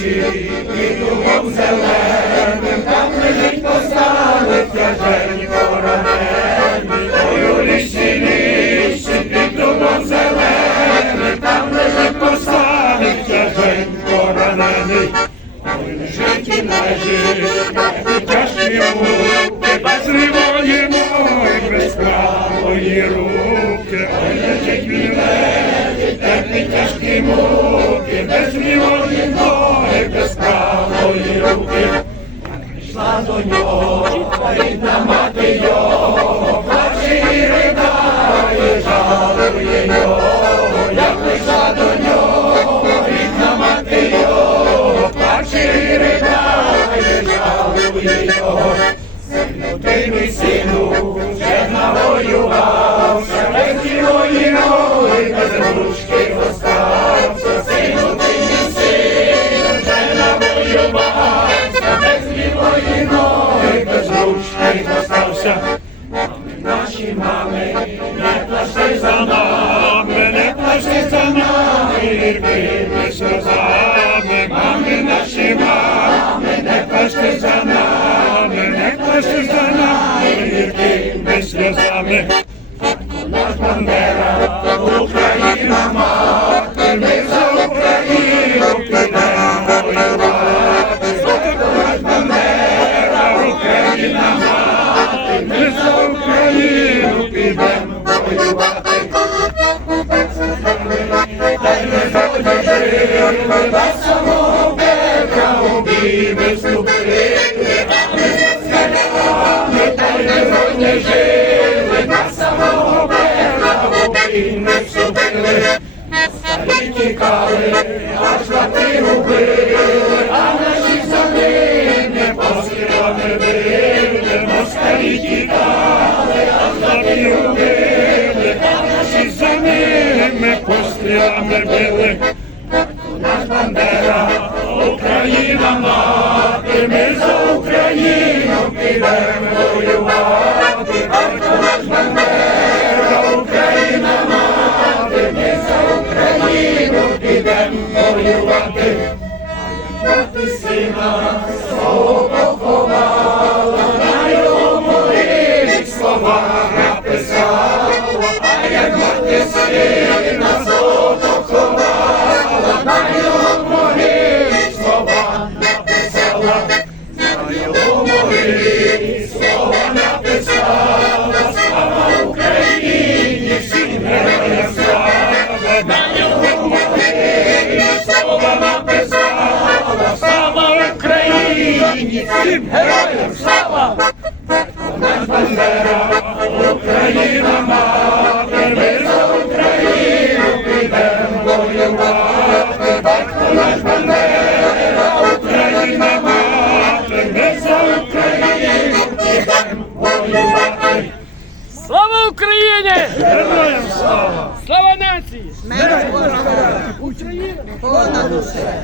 лісі, під дубом зеленим, там лежить поставить тяженько ранений. Ой, у лісі, лісі, під дубом зеленим, там лежить поставить тяженько ранений. Ой, лежить і лежить, як тяжкі руки, без лівої ноги, без правої руки. Ой, лежить він лежить, як тяжкі муки, правої руки. Прийшла до нього, рідна мати його, плаче і ридає, наші мами, не плачте за нами, не плачте за нами, гіркими сльозами, мами, наші мами, не плачте за нами, не плачте за нами, ми сльозами. Жили, до самого пекла у бій ми а ми заскаляли, та й ми сьогодні жили, до самого пекла у бій ми вступили. Старі тікали, аж лати губили, а наші за ними пострілами били, москалі тікали, аж лати а наші за ними пострілами били. Наш Бандера, Україна мати, ми за Україну підемо воювати. Батько наш Бандера, Україна мати, ми за Україну підемо воювати. А як мати сина свого всім героям слава, на його нації! Понад усе.